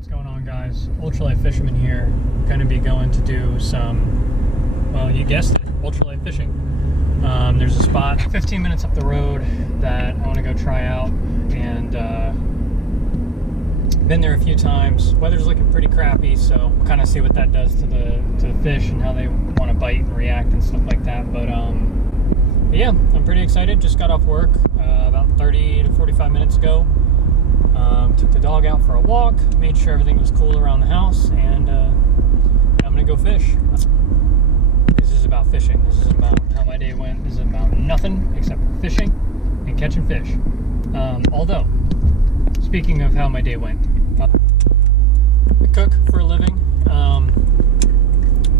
What's going on, guys? Ultralight fisherman here. Going to be going to do some, well, you guessed it, ultralight fishing. There's a spot 15 minutes up the road that I want to go try out, and been there a few times. Weather's looking pretty crappy, so we'll kind of see what that does to the fish and how they want to bite and react and stuff like that. But yeah, I'm pretty excited. Just got off work about 30 to 45 minutes ago. Took the dog out for a walk, made sure everything was cool around the house, and I'm gonna go fish. This is about fishing. This is about how my day went. This is about nothing except for fishing and catching fish. Although, speaking of how my day went, I cook for a living,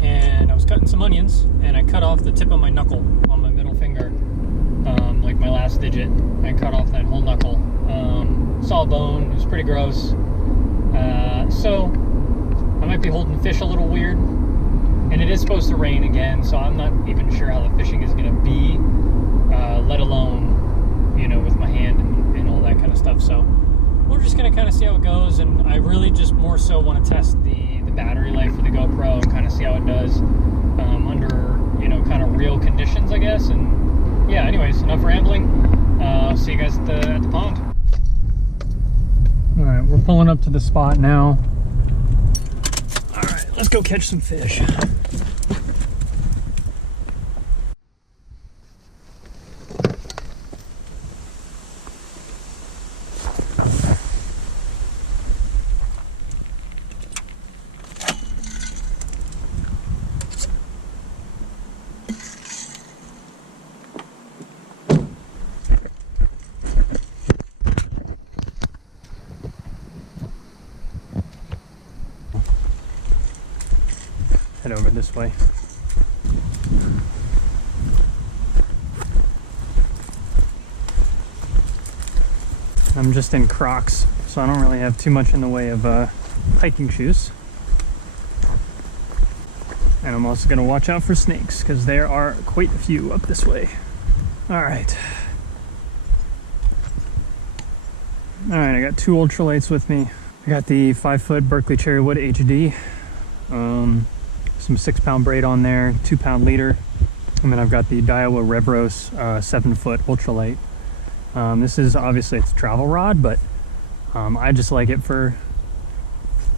and I was cutting some onions, and I cut off the tip of my knuckle on my middle finger, like my last digit. I cut off that whole knuckle. Saw a bone. It was pretty gross. So I might be holding fish a little weird, and it is supposed to rain again, so I'm not even sure how the fishing is going to be, let alone, you know, with my hand and all that kind of stuff. So we're just going to kind of see how it goes, and I really just more so want to test the battery life for the GoPro and kind of see how it does under, you know, kind of real conditions, I guess. And yeah, anyways, enough rambling. I'll see you guys at the pond. All right, we're pulling up to the spot now. All right, let's go catch some fish. Head over this way. I'm just in Crocs, so I don't really have too much in the way of hiking shoes. And I'm also going to watch out for snakes, because there are quite a few up this way. Alright. Alright, I got two ultralights with me. I got the 5-foot Berkeley Cherrywood HD. Some 6-pound braid on there, 2-pound leader, and then I've got the Daiwa Revros 7-foot ultralight. This is obviously, it's a travel rod, but I just like it for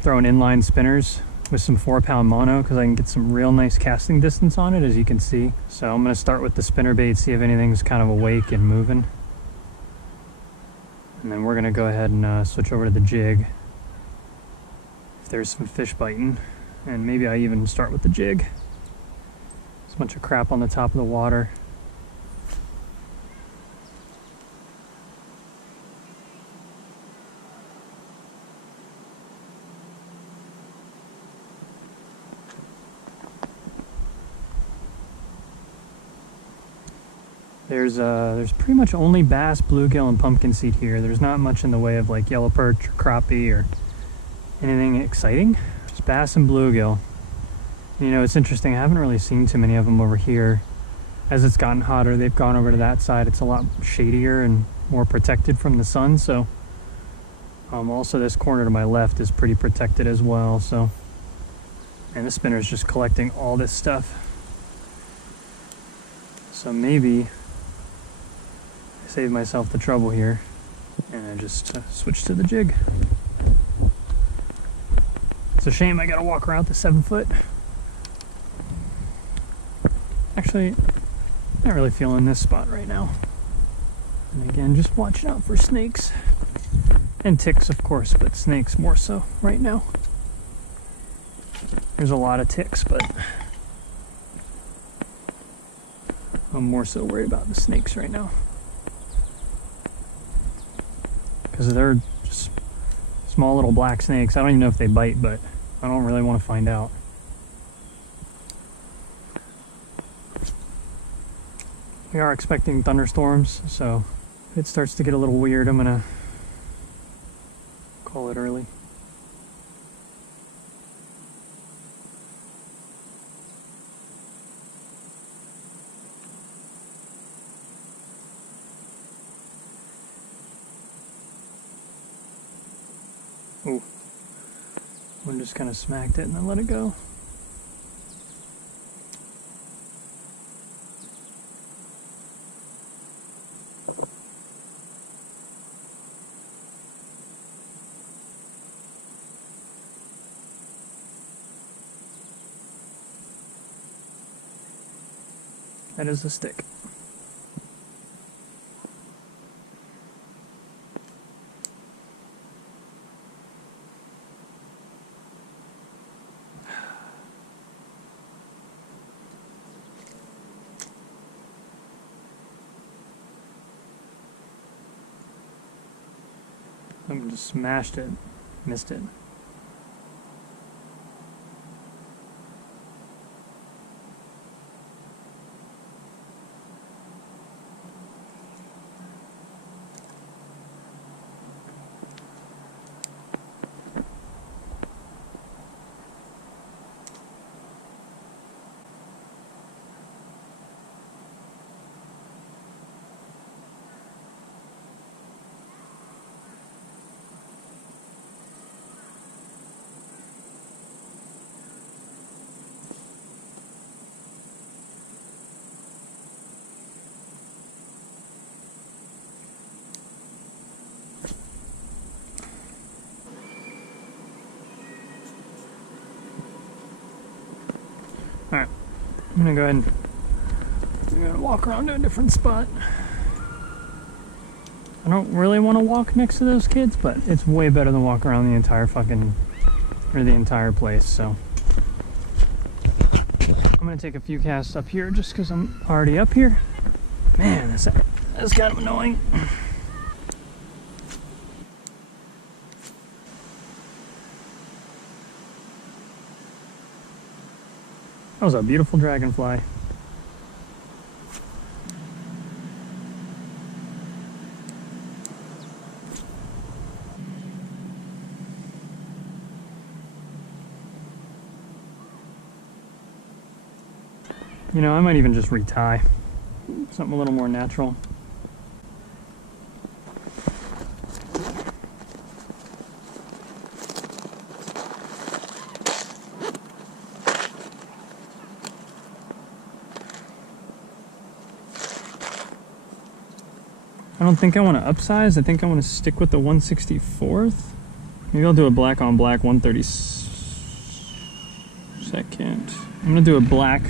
throwing inline spinners with some 4-pound mono, because I can get some real nice casting distance on it, as you can see. So I'm going to start with the spinner bait, see if anything's kind of awake and moving, and then we're going to go ahead and switch over to the jig if there's some fish biting. And maybe I even start with the jig. There's a bunch of crap on the top of the water. There's pretty much only bass, bluegill, and pumpkin seed here. There's not much in the way of like yellow perch or crappie or anything exciting. Bass and bluegill. You know, it's interesting, I haven't really seen too many of them over here. As it's gotten hotter, they've gone over to that side. It's a lot shadier and more protected from the sun, so also this corner to my left is pretty protected as well. So, and the spinner is just collecting all this stuff, so maybe I save myself the trouble here and I just switch to the jig. It's a shame I gotta walk around the 7-foot. Actually, not really feeling this spot right now. And again, just watching out for snakes. And ticks, of course, but snakes more so right now. There's a lot of ticks, but I'm more so worried about the snakes right now, because they're just small little black snakes. I don't even know if they bite, but I don't really want to find out. We are expecting thunderstorms, so if it starts to get a little weird, I'm gonna call it early. Ooh, One just kind of smacked it and then let it go. That is the stick. I just smashed it, missed it. Alright, I'm gonna go ahead and I'm gonna walk around to a different spot. I don't really want to walk next to those kids, but it's way better than walk around the entire entire place, so. I'm gonna take a few casts up here just because I'm already up here. Man, that's kind of annoying. That was a beautiful dragonfly. You know, I might even just retie. Something a little more natural. I don't think I want to upsize. I think I want to stick with the 1/64th. Maybe I'll do a black on black 1/32. I'm going to do a black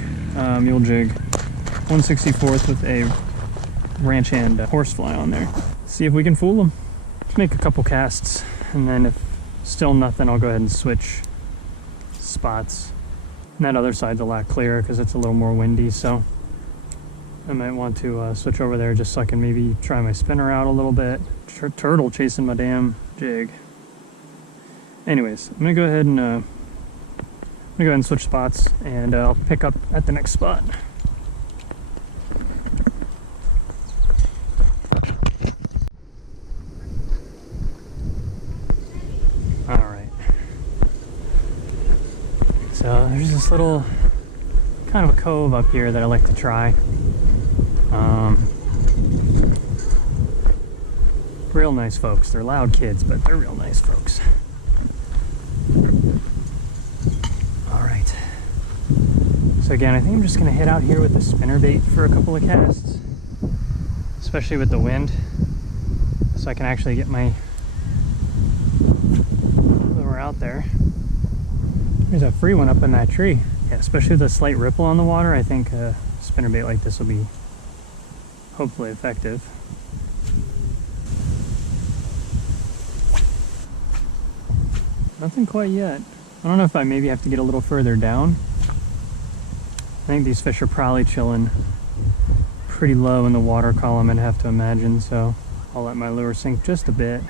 mule jig 1/64th with a ranch hand horsefly on there. See if we can fool them. Let's make a couple casts, and then if still nothing, I'll go ahead and switch spots. And that other side's a lot clearer because it's a little more windy, so I might want to switch over there just so I can maybe try my spinner out a little bit. Turtle chasing my damn jig. Anyways, I'm gonna go ahead and switch spots, and I'll pick up at the next spot. All right. So there's this little kind of a cove up here that I like to try. Real nice folks. They're loud kids, but they're real nice folks. Alright. So again, I think I'm just going to head out here with the spinnerbait for a couple of casts. Especially with the wind. So I can actually get my lure out there. There's a free one up in that tree. Yeah, especially with a slight ripple on the water, I think a spinnerbait like this will be hopefully effective. Nothing quite yet. I don't know if I maybe have to get a little further down. I think these fish are probably chilling pretty low in the water column, I'd have to imagine, so I'll let my lure sink just a bit.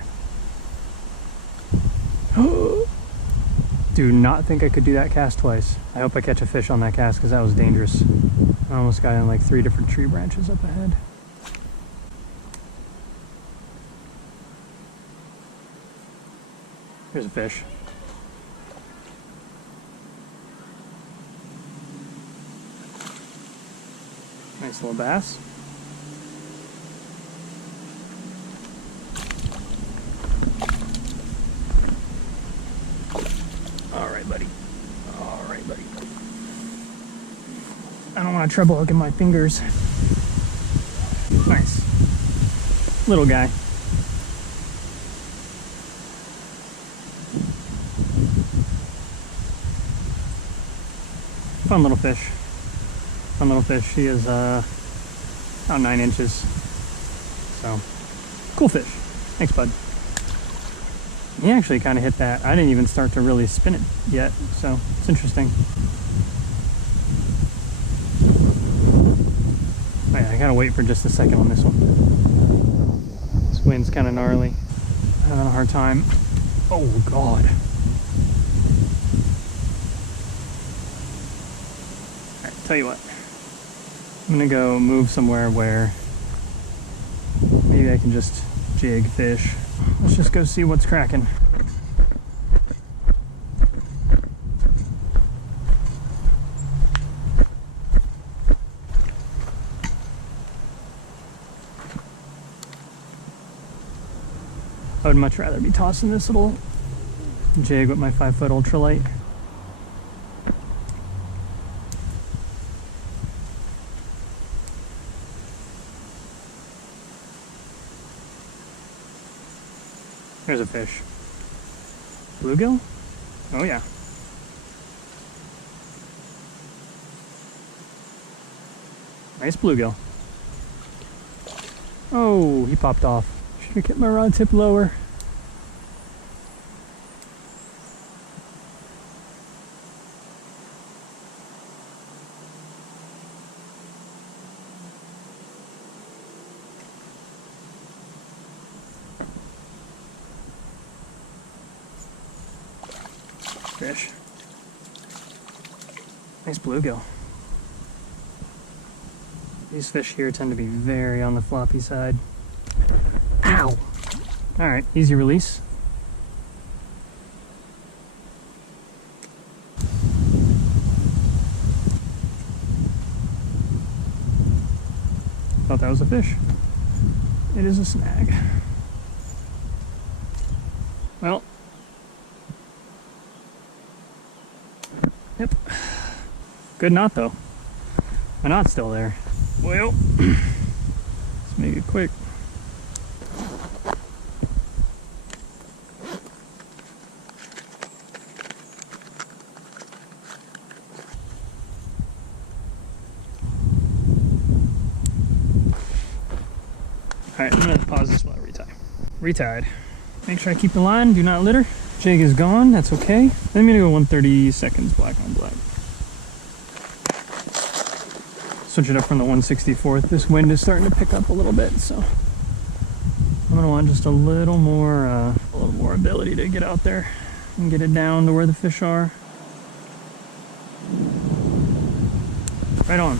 Do not think I could do that cast twice. I hope I catch a fish on that cast because that was dangerous. I almost got in like 3 different tree branches up ahead. Here's a fish. Nice little bass. All I don't want to treble hook in my fingers. Nice. Little guy. Fun little fish. Fun little fish. She is about 9 inches. So, cool fish. Thanks, bud. He actually kind of hit that. I didn't even start to really spin it yet, so it's interesting. Oh yeah, I gotta wait for just a second on this one. This wind's kind of gnarly. I'm having a hard time. Oh God. Alright, tell you what. I'm gonna go move somewhere where maybe I can just jig fish. Let's just go see what's cracking. I would much rather be tossing this little jig with my 5-foot ultralight. There's a fish. Bluegill? Oh yeah. Nice bluegill. Oh, he popped off. Should have kept my rod tip lower. Fish. Nice bluegill. These fish here tend to be very on the floppy side. Ow! Alright, easy release. Thought that was a fish. It is a snag. Well, yep. Good knot though. My knot's still there. Well, let's make it quick. Alright, I'm gonna pause this while I retie. Retied. Make sure I keep the line, do not litter. Jig is gone, that's okay. Then I'm gonna go 130 seconds black on black. Switch it up from the 1/64th. This wind is starting to pick up a little bit, so I'm gonna want just a little more ability to get out there and get it down to where the fish are. Right on.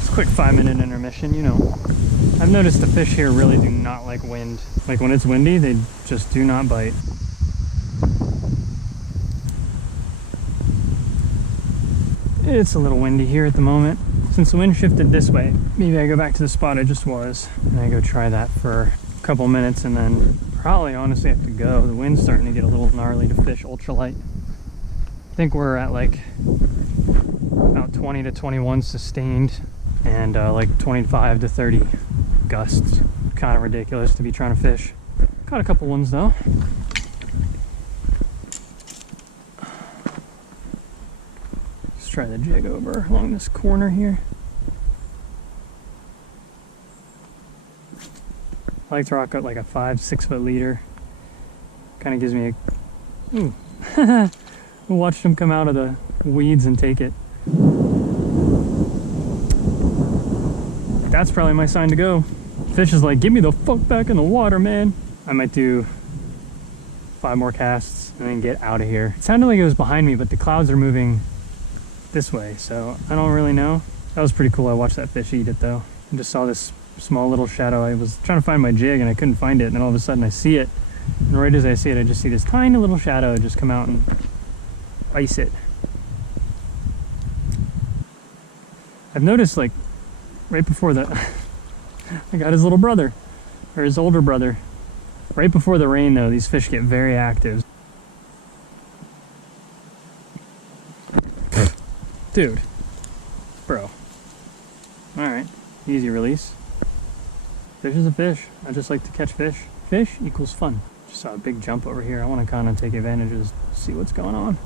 It's a quick 5-minute intermission, you know. I've noticed the fish here really do not like wind. Like when it's windy, they just do not bite. It's a little windy here at the moment. Since the wind shifted this way, maybe I go back to the spot I just was and I go try that for a couple minutes and then probably honestly have to go. The wind's starting to get a little gnarly to fish ultralight. I think we're at like about 20 to 21 sustained and like 25 to 30 gusts. Kind of ridiculous to be trying to fish. Caught a couple ones though. Let's try the jig over along this corner here. I like to rock out like a 5-6 foot leader. Kind of gives me a... Ooh. Watch them come out of the weeds and take it. That's probably my sign to go. Fish is like, get me the fuck back in the water, man. I might do 5 more casts and then get out of here. It sounded like it was behind me, but the clouds are moving this way, so I don't really know. That was pretty cool. I watched that fish eat it though. I just saw this small little shadow. I was trying to find my jig and I couldn't find it, and then all of a sudden I see it, and right as I see it, I just see this tiny little shadow just come out and ice it. I've noticed like right before the I got his little brother, or his older brother. Right before the rain though, these fish get very active. Dude, Bro. Alright, easy release. Fish is a fish. I just like to catch fish. Fish equals fun. Just saw a big jump over here. I want to kind of take advantage of this, see what's going on.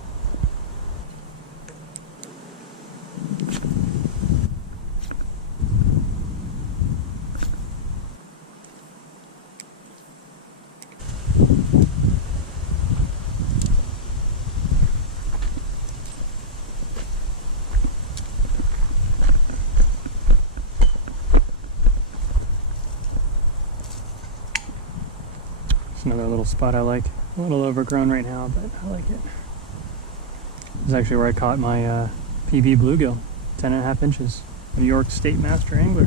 Another little spot I like. A little overgrown right now, but I like it. This is actually where I caught my PB bluegill, 10.5 inches. New York State Master Angler.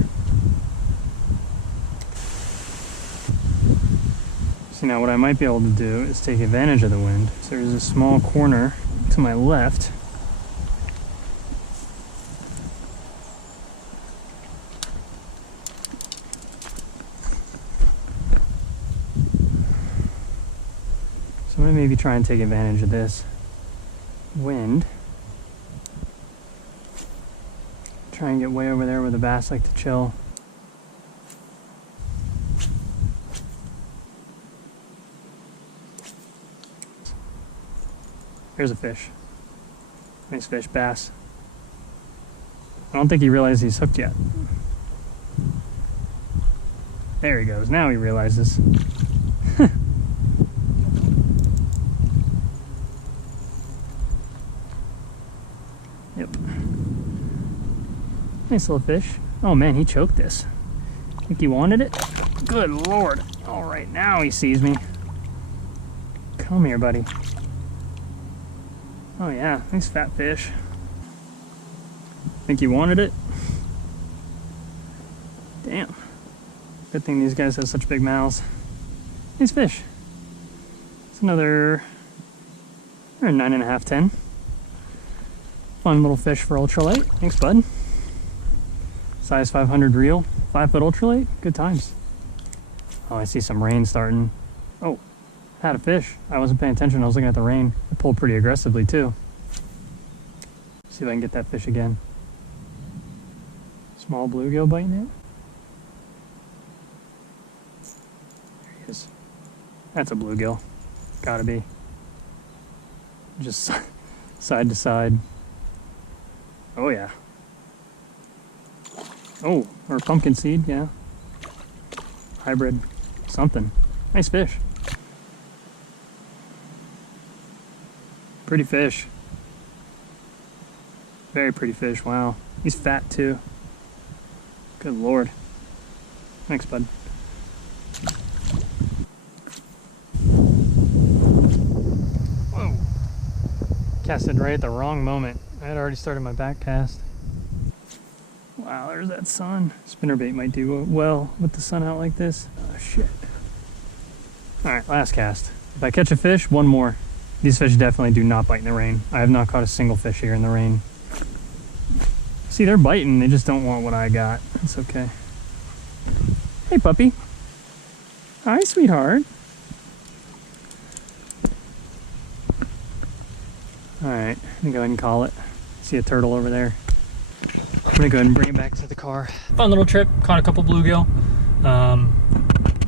See, now what I might be able to do is take advantage of the wind. So there's a small corner to my left. So I'm going to maybe try and take advantage of this wind. Try and get way over there where the bass like to chill. Here's a fish. Nice fish, bass. I don't think he realized he's hooked yet. There he goes. Now he realizes. Yep. Nice little fish. Oh man, he choked this. Think he wanted it? Good Lord. All right, now he sees me. Come here, buddy. Oh yeah, nice fat fish. Think he wanted it? Damn. Good thing these guys have such big mouths. Nice fish. It's another 9.5, 10. Fun little fish for ultralight. Thanks, bud. Size 500 reel, 5-foot ultralight. Good times. Oh, I see some rain starting. Oh, had a fish. I wasn't paying attention. I was looking at the rain. It pulled pretty aggressively too. See if I can get that fish again. Small bluegill biting it. There he is. That's a bluegill. Gotta be. Just side to side. Oh yeah. Oh, or pumpkin seed, yeah. Hybrid something. Nice fish. Pretty fish. Very pretty fish, wow. He's fat too. Good Lord. Thanks, bud. Whoa. Casted right at the wrong moment. I had already started my back cast. Wow, there's that sun. Spinnerbait might do well with the sun out like this. Oh, shit. Alright, last cast. If I catch a fish, one more. These fish definitely do not bite in the rain. I have not caught a single fish here in the rain. See, they're biting. They just don't want what I got. It's okay. Hey, puppy. Hi, sweetheart. Alright, I'm gonna go ahead and call it. See a turtle over there. I'm gonna go ahead and bring it back to the car. Fun little trip. Caught a couple bluegill.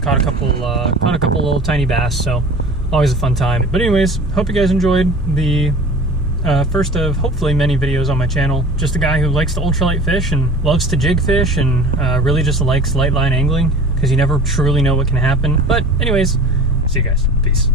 Caught a couple little tiny bass. So always a fun time. But anyways, hope you guys enjoyed the first of hopefully many videos on my channel. Just a guy who likes to ultralight fish and loves to jig fish and really just likes light line angling because you never truly know what can happen. But anyways, see you guys. Peace.